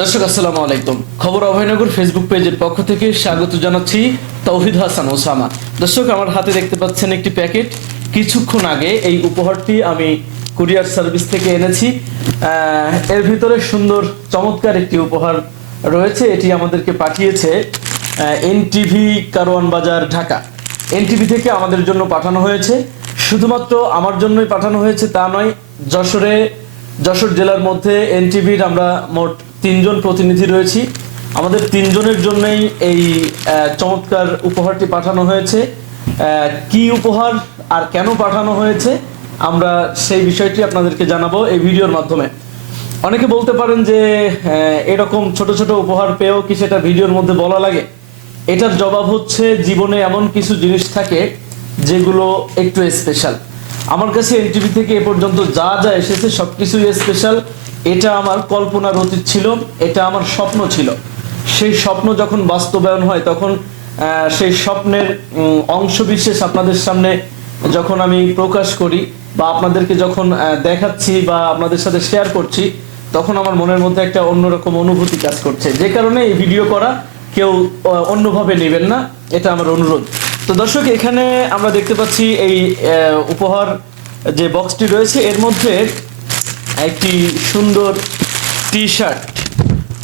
দর্শক আসসালামু আলাইকুম। খবর অভয়নগর ফেসবুক পেজের পক্ষ থেকে স্বাগত জানাচ্ছি তৌহিদ হাসান ওসামা। দর্শক, আমার হাতে দেখতে পাচ্ছেন একটি প্যাকেট। কিছুক্ষণ আগে এই উপহারটি আমি কুরিয়ার সার্ভিস থেকে এনেছি। এর ভিতরে সুন্দর চমৎকার একটি উপহার রয়েছে। এটি আমাদেরকে পাঠিয়েছে এনটিভি কারওয়ান বাজার, ঢাকা। এনটিভি থেকে আমাদের জন্য পাঠানো হয়েছে। শুধুমাত্র আমার জন্যই পাঠানো হয়েছে তা নয়, যশোর জেলার মধ্যে এনটিভির আমরা মোট 3 জন প্রতিনিধি রয়েছি। আমাদের 3 জনের জন্যই এই চমৎকার উপহারটি পাঠানো হয়েছে। কি উপহার আর কেন পাঠানো হয়েছে আমরা সেই বিষয়টি আপনাদেরকে জানাবো এই ভিডিওর মাধ্যমে। অনেকে বলতে পারেন যে এরকম ছোট ছোট উপহার পেয়েও কি সেটা ভিডিওর মধ্যে বলা লাগে? এটার জবাব হচ্ছে, জীবনে এমন কিছু জিনিস থাকে যেগুলো একটু স্পেশাল। আমার কাছে এনটিভি থেকে এ পর্যন্ত যা যা এসেছে সবকিছুই স্পেশাল। এটা আমার কল্পনার অতীত ছিল, এটা আমার স্বপ্ন ছিল। সেই স্বপ্ন যখন বাস্তবায়ন হয় তখন সেই স্বপ্নের অংশবিশেষ আপনাদের সামনে যখন আমি প্রকাশ করি বা আপনাদেরকে যখন দেখাচ্ছি বা আপনাদের সাথে শেয়ার করছি, তখন আমার মনের মধ্যে একটা অন্যরকম অনুভূতি কাজ করছে। যে কারণে এই ভিডিও করা, কেউ অন্যভাবে নেবেন না, এটা আমার অনুরোধ। তো দর্শক, এখানে আমরা দেখতে পাচ্ছি এই উপহার যে বক্সটি রয়েছে এর মধ্যে একটি সুন্দর টি শার্ট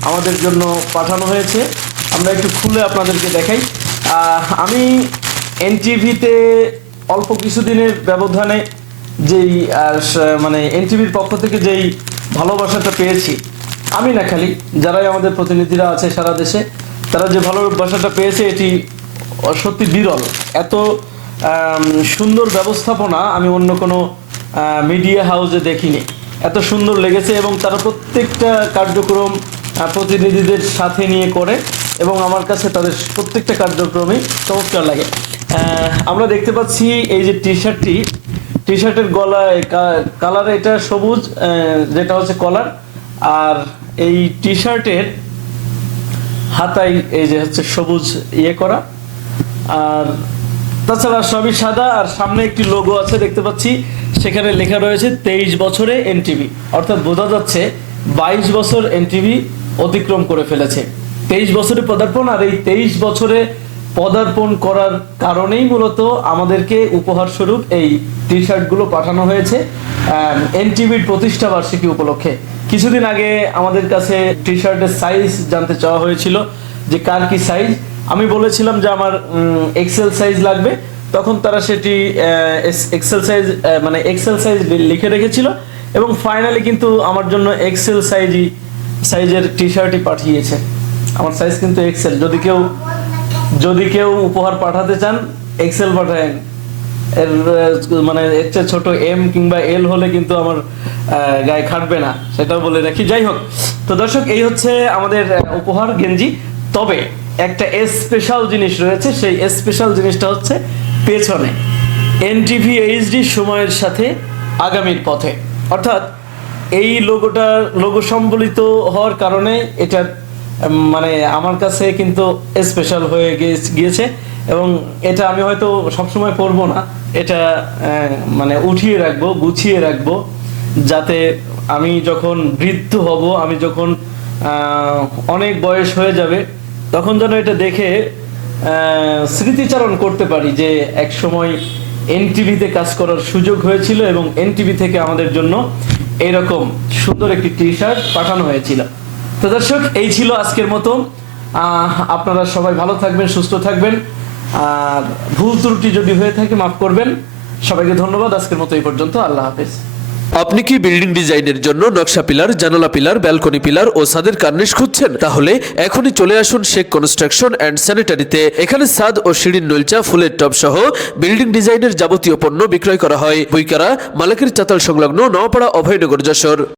আমাদের জন্য পাঠানো হয়েছে। আমরা একটু খুলে আপনাদেরকে দেখাই। আমি এনটিভিতে অল্প কিছুদিনের ব্যবধানে যেই মানে এনটিভির পক্ষ থেকে যেই ভালোবাসাটা পেয়েছি, আমি না খালি যারাই আমাদের প্রতিনিধিরা আছে সারা দেশে, তারা যে ভালোবাসাটা পেয়েছে এটি সত্যি বিরল। এত সুন্দর ব্যবস্থাপনা আমি অন্য কোনো মিডিয়া হাউসে দেখিনি। এত সুন্দর লেগেছে এবং তারা প্রত্যেকটা কার্যক্রম প্রতিনিধিদের সাথে নিয়ে করে এবং আমার কাছে তাদের প্রত্যেকটা কার্যক্রমই চমৎকার লাগে। আমরা দেখতে পাচ্ছি এই যে টি শার্টের গলায় কালার এটা সবুজ, যেটা হচ্ছে কলার। আর এই টি শার্টের হাতায় এই যে হচ্ছে সবুজ করা, আর তাছাড়া সবই সাদা। আর সামনে একটি লোগো আছে দেখতে পাচ্ছি, সেখানে লেখা রয়েছে 23 বছরে এনটিভি, অর্থাৎ বোঝা যাচ্ছে 22 বছর এনটিভি অতিক্রম করে ফেলেছে। 23 বছরে পদার্পণ, আর এই 23 বছরে পদার্পণ করার কারণেই মূলত আমাদেরকে উপহার স্বরূপ এই টি শার্টগুলো পাঠানো হয়েছে এনটিভির প্রতিষ্ঠা বার্ষিকী উপলক্ষে। কিছুদিন আগে আমাদের কাছে টি শার্টের সাইজ জানতে চাওয়া হয়েছিল যে কার কি সাইজ। আমি বলেছিলাম যে আমার এক্সেল সাইজ লাগবে, তখন তারা সেটি এক্সেল সাইজ লিখে রেখেছিল এবং ফাইনালি কিন্তু আমার জন্য এক্সেল সাইজের টি শার্টই পাঠিয়েছে। আমার সাইজ কিন্তু এক্সেল। যদি কেউ উপহার পাঠাতে চান, এক্সেল পাঠায়েন। এর মানে এর চেয়ে ছোট এম কিংবা এল হলে কিন্তু আমার গায়ে খাটবে না, সেটাও বলে রাখি। যাই হোক, তো দর্শক, এই হচ্ছে আমাদের উপহার গেঞ্জি। তবে একটা স্পেশাল জিনিস রয়েছে, সেই স্পেশাল জিনিসটা হচ্ছে পেছনে এনটিভি এইচডি সময়ের সাথে আগামীর পথে, অর্থাৎ এই লোগো সম্বলিত হওয়ার কারণে এটা মানে আমার কাছে কিন্তু স্পেশাল হয়ে গিয়েছে এবং এটা আমি হয়তো সবসময় পরবো না। এটা মানে উঠিয়ে রাখবো, গুছিয়ে রাখবো, যাতে আমি যখন বৃদ্ধ হব, আমি যখন অনেক বয়স হয়ে যাবে, তখন যেন এটা দেখে স্মৃতিচারণ করতে পারি যে এক সময় এনটিভিতে কাজ করার সুযোগ হয়েছিল এবং এনটিভি থেকে আমাদের জন্য এরকম সুন্দর একটি টি শার্ট পাঠানো হয়েছিল। তো দর্শক, এই ছিল আজকের মতো। আপনারা সবাই ভালো থাকবেন, সুস্থ থাকবেন, আর ভুল ত্রুটি যদি হয়ে থাকে মাফ করবেন। সবাইকে ধন্যবাদ। আজকের মতো এই পর্যন্ত। আল্লাহ হাফেজ। আপনি কি বিল্ডিং ডিজাইনের জন্য নকশা পিলার, জানালা পিলার, ব্যালকনি পিলার ও ছাদের কার্নিশ খুঁজছেন? তাহলে এখনই চলে আসুন শেখ কনস্ট্রাকশন অ্যান্ড স্যানিটারিতে। এখানে ছাদ ও সিঁড়ির নলচা, ফুলের টব সহ বিল্ডিং ডিজাইনের যাবতীয় পণ্য বিক্রয় করা হয়। বইকারা মালিকের চাতাল সংলগ্ন নওপাড়া, অভয়নগর, যশোর।